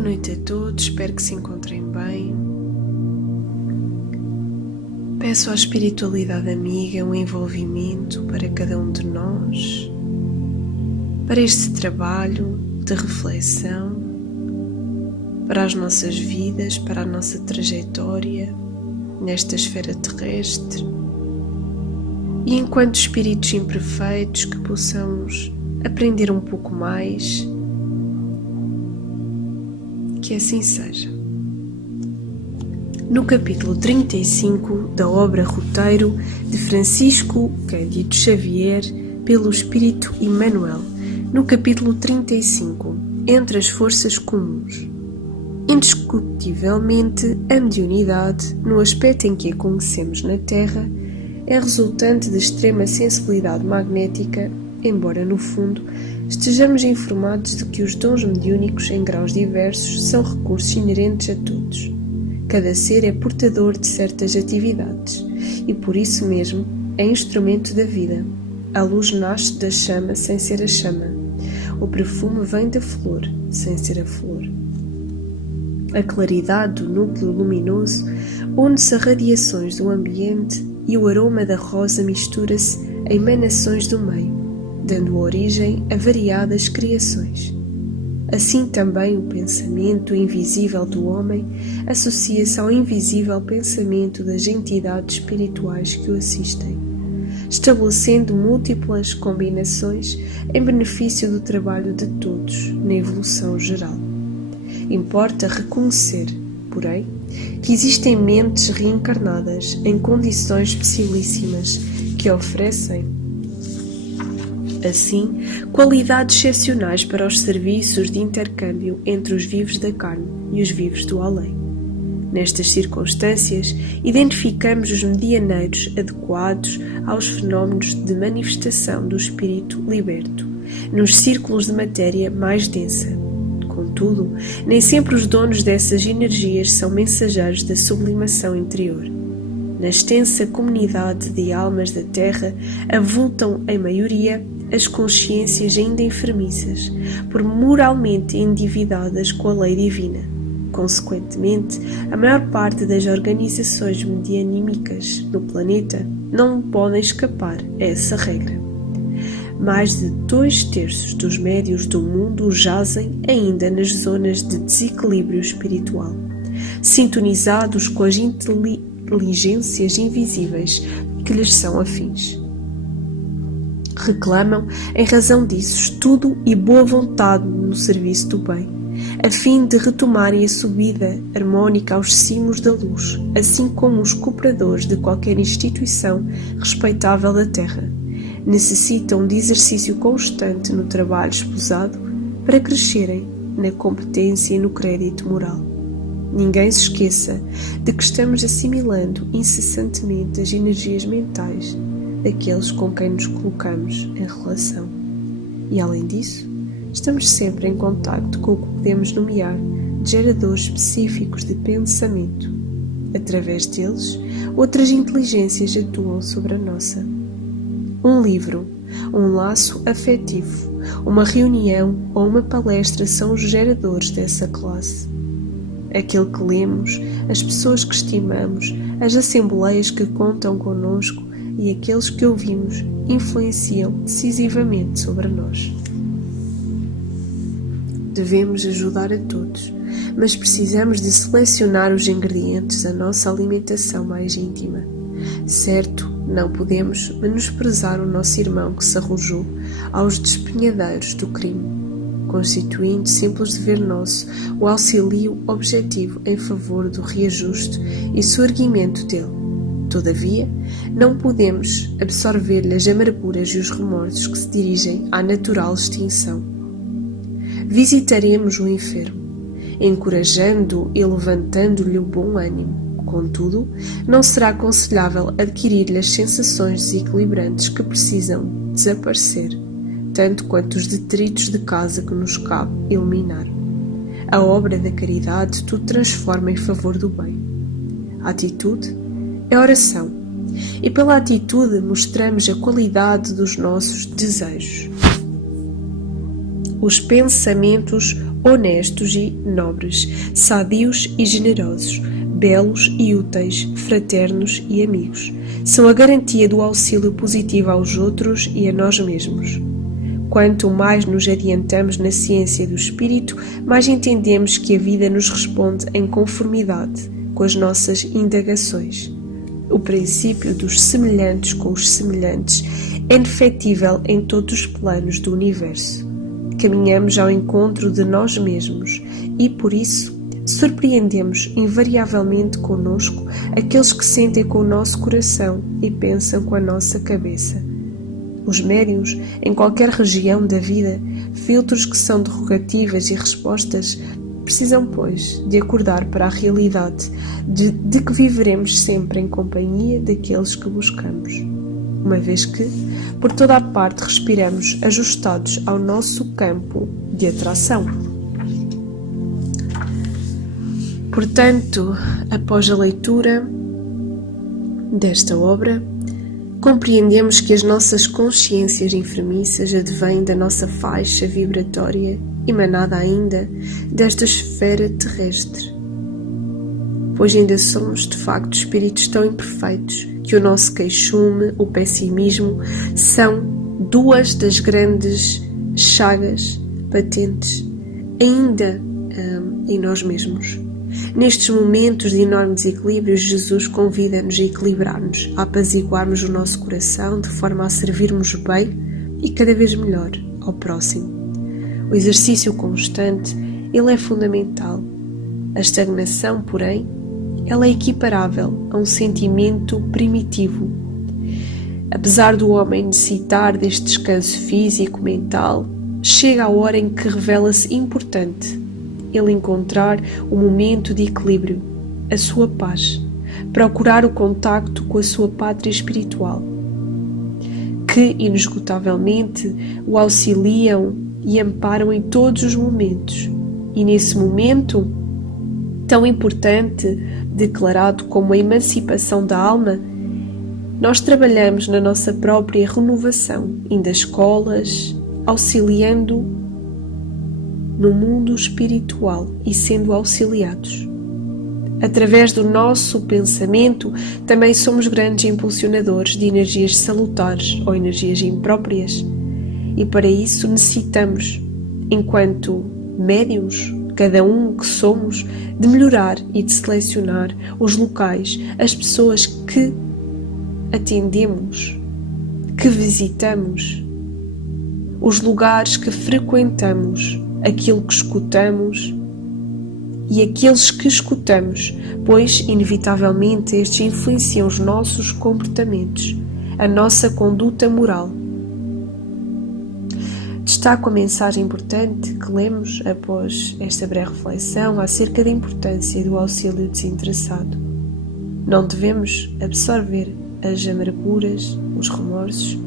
Boa noite a todos, espero que se encontrem bem. Peço à espiritualidade amiga um envolvimento para cada um de nós, para este trabalho de reflexão, para as nossas vidas, para a nossa trajetória nesta esfera terrestre. E enquanto espíritos imperfeitos que possamos aprender um pouco mais, que assim seja. No capítulo 35 da obra Roteiro de Francisco Cândido Xavier, pelo Espírito Emmanuel, no capítulo 35, Entre as Forças Comuns. Indiscutivelmente, a mediunidade, no aspecto em que a conhecemos na Terra, é resultante de extrema sensibilidade magnética, embora, no fundo, estejamos informados de que os dons mediúnicos em graus diversos são recursos inerentes a todos. Cada ser é portador de certas atividades e, por isso mesmo, é instrumento da vida. A luz nasce da chama sem ser a chama. O perfume vem da flor sem ser a flor. A claridade do núcleo luminoso une-se a radiações do ambiente e o aroma da rosa mistura-se a emanações do meio, dando origem a variadas criações. Assim também o pensamento invisível do homem associa-se ao invisível pensamento das entidades espirituais que o assistem, estabelecendo múltiplas combinações em benefício do trabalho de todos na evolução geral. Importa reconhecer, porém, que existem mentes reencarnadas em condições especialíssimas que oferecem, assim, qualidades excepcionais para os serviços de intercâmbio entre os vivos da carne e os vivos do além. Nestas circunstâncias, identificamos os medianeiros adequados aos fenómenos de manifestação do espírito liberto, nos círculos de matéria mais densa. Contudo, nem sempre os donos dessas energias são mensageiros da sublimação interior. Na extensa comunidade de almas da Terra, avultam, em maioria, as consciências ainda enfermiças, por moralmente endividadas com a lei divina. Consequentemente, a maior parte das organizações medianímicas no planeta não podem escapar a essa regra. Mais de 2/3 dos médiuns do mundo jazem ainda nas zonas de desequilíbrio espiritual, sintonizados com as inteligências invisíveis que lhes são afins. Reclamam, em razão disso, estudo e boa vontade no serviço do bem, a fim de retomarem a subida harmónica aos cimos da luz, assim como os cooperadores de qualquer instituição respeitável da Terra. Necessitam de exercício constante no trabalho esposado para crescerem na competência e no crédito moral. Ninguém se esqueça de que estamos assimilando incessantemente as energias mentais daqueles com quem nos colocamos em relação. E, além disso, estamos sempre em contacto com o que podemos nomear de geradores específicos de pensamento. Através deles, outras inteligências atuam sobre a nossa. Um livro, um laço afetivo, uma reunião ou uma palestra são os geradores dessa classe. Aquele que lemos, as pessoas que estimamos, as assembleias que contam connosco e aqueles que ouvimos influenciam decisivamente sobre nós. Devemos ajudar a todos, mas precisamos de selecionar os ingredientes da nossa alimentação mais íntima. Certo, não podemos menosprezar o nosso irmão que se arrojou aos despenhadeiros do crime, constituindo simples dever nosso o auxílio objetivo em favor do reajuste e soerguimento dele. Todavia, não podemos absorver-lhe as amarguras e os remorsos que se dirigem à natural extinção. Visitaremos o enfermo, encorajando-o e levantando-lhe o bom ânimo. Contudo, não será aconselhável adquirir-lhe as sensações desequilibrantes que precisam desaparecer, tanto quanto os detritos de casa que nos cabe eliminar. A obra da caridade tudo transforma em favor do bem. A atitude é oração, e pela atitude mostramos a qualidade dos nossos desejos. Os pensamentos honestos e nobres, sadios e generosos, belos e úteis, fraternos e amigos. São a garantia do auxílio positivo aos outros e a nós mesmos. Quanto mais nos adiantamos na ciência do espírito, mais entendemos que a vida nos responde em conformidade com as nossas indagações. O princípio dos semelhantes com os semelhantes é indefetível em todos os planos do universo. Caminhamos ao encontro de nós mesmos e, por isso, surpreendemos invariavelmente conosco aqueles que sentem com o nosso coração e pensam com a nossa cabeça. Os médiuns, em qualquer região da vida, filtros que são derrogativas e respostas, precisam, pois, de acordar para a realidade de que viveremos sempre em companhia daqueles que buscamos, uma vez que, por toda a parte, respiramos ajustados ao nosso campo de atração. Portanto, após a leitura desta obra, compreendemos que as nossas consciências enfermiças advêm da nossa faixa vibratória emanada ainda desta esfera terrestre, pois ainda somos de facto espíritos tão imperfeitos que o nosso queixume, o pessimismo, são duas das grandes chagas patentes ainda em nós mesmos. Nestes momentos de enorme desequilíbrio, Jesus convida-nos a equilibrar-nos, a apaziguarmos o nosso coração de forma a servirmos bem e cada vez melhor ao próximo. O exercício constante, ele é fundamental. A estagnação, porém, ela é equiparável a um sentimento primitivo. Apesar do homem necessitar deste descanso físico, mental, chega a hora em que revela-se importante ele encontrar o momento de equilíbrio, a sua paz, procurar o contacto com a sua pátria espiritual, que inesgotavelmente o auxiliam e amparam em todos os momentos. E nesse momento tão importante, declarado como a emancipação da alma, nós trabalhamos na nossa própria renovação, indo às escolas, auxiliando no mundo espiritual e sendo auxiliados. Através do nosso pensamento, também somos grandes impulsionadores de energias salutares ou energias impróprias. E para isso necessitamos, enquanto médiuns, cada um que somos, de melhorar e de selecionar os locais, as pessoas que atendemos, que visitamos, os lugares que frequentamos, aquilo que escutamos e aqueles que escutamos, pois, inevitavelmente, estes influenciam os nossos comportamentos, a nossa conduta moral. Destaco a mensagem importante que lemos após esta breve reflexão acerca da importância do auxílio desinteressado. Não devemos absorver as amarguras, os remorsos,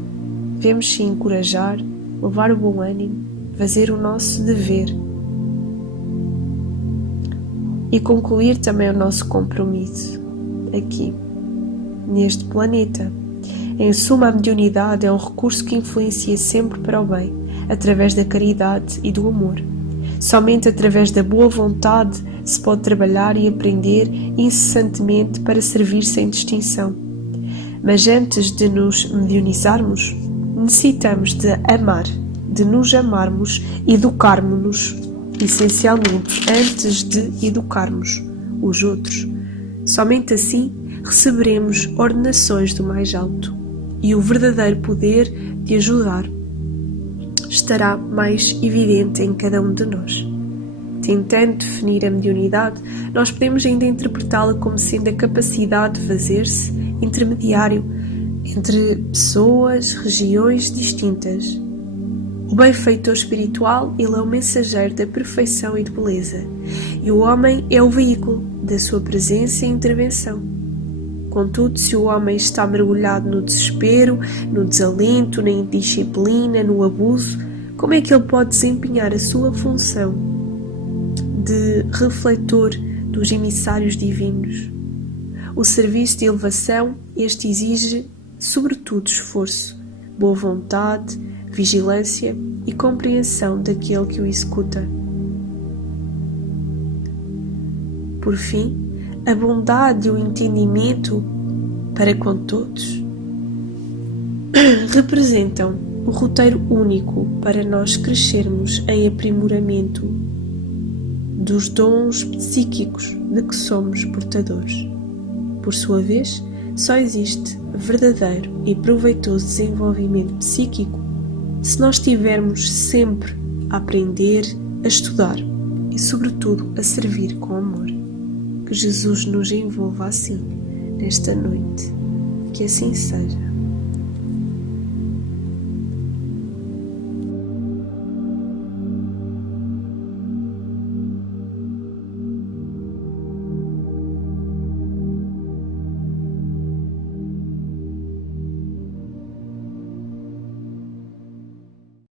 devemos sim encorajar, levar o bom ânimo, fazer o nosso dever e concluir também o nosso compromisso aqui, neste planeta. Em suma, a mediunidade é um recurso que influencia sempre para o bem, através da caridade e do amor. Somente através da boa vontade se pode trabalhar e aprender incessantemente para servir sem distinção. Mas antes de nos mediunizarmos, necessitamos de amar, de nos amarmos, educarmos-nos, essencialmente, antes de educarmos os outros. Somente assim receberemos ordenações do mais alto e o verdadeiro poder de ajudar estará mais evidente em cada um de nós. Tentando definir a mediunidade, nós podemos ainda interpretá-la como sendo a capacidade de fazer-se intermediário entre pessoas, regiões distintas. O benfeitor espiritual, ele é o mensageiro da perfeição e de beleza, e o homem é o veículo da sua presença e intervenção. Contudo, se o homem está mergulhado no desespero, no desalento, na indisciplina, no abuso, como é que ele pode desempenhar a sua função de refletor dos emissários divinos? O serviço de elevação, este exige, sobretudo, esforço, boa vontade, vigilância e compreensão daquele que o executa. por fim, a bondade e o entendimento para com todos representam o roteiro único para nós crescermos em aprimoramento dos dons psíquicos de que somos portadores. Por sua vez, só existe verdadeiro e proveitoso desenvolvimento psíquico se nós estivermos sempre a aprender, a estudar e, sobretudo, a servir com amor. Que Jesus nos envolva assim, nesta noite. Que assim seja.